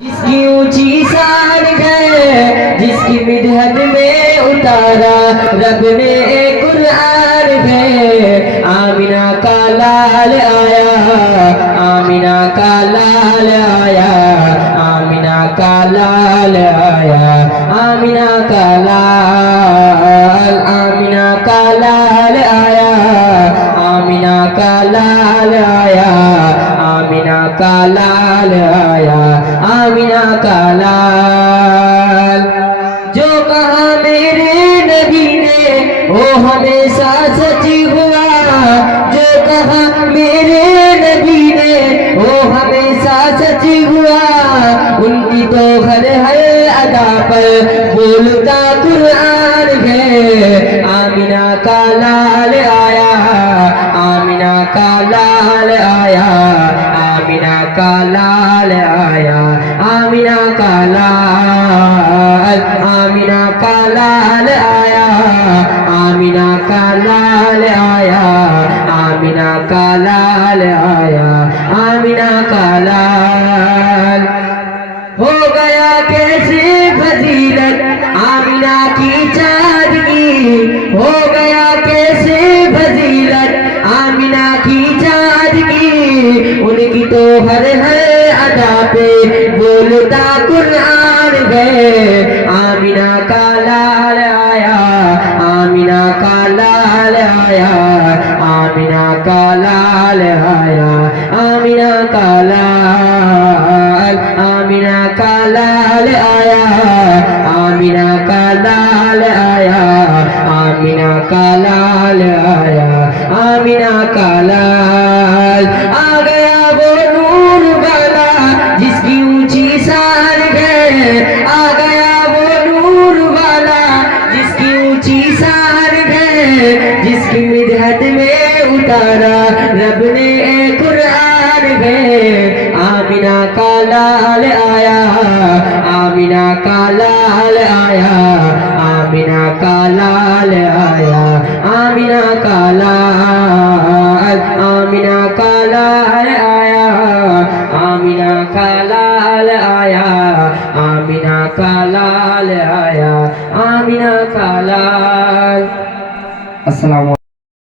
जिसकी ऊँची शान है, जिसकी मिदहत में उतारा रब ने कुरान है। आमिना का लाल आया, आमिना का लाल आया, आमिना का लाल आया, आमिना का लाल, आमिना का लाल आया, आमिना का लाल आया, आमिना का लाल आया। पर बोलता कुरान है। आमिना का लाल आया, आमिना का लाल आया, आमिना का लाल आया, आमिना का लाल, आमिना का लाल आया, आमिना का लाल आया, आमिना का लाल आया, आमिना का लाल की चादगी हो गया कैसे फजीलत? आमिना की चादगी उनकी तो हर हर अदा पे बोलता कुरान है। आमिना का लाल आया, आमिना का लाल आया, आमिना का लाल आया, आमिना का लाल, आमिना का लाल आया। लाल आया आमिना का लाल आया आमिना का लाल आ गया वो नूर वाला जिसकी ऊँची सार है आ गया वो नूर वाला जिसकी ऊँची सार है जिसकी मिदहत में उतारा रब ने कुरान है আমিনা কালাল আয়া, আমিনা কালাল আয়া, আমিনা কালাল আয়া, আমিনা কালাল আমিনা কালাল আয়া, আমিনা কালাল আয়া, আমিনা কালাল আয়া, আমিনা কালাল। আসসালামু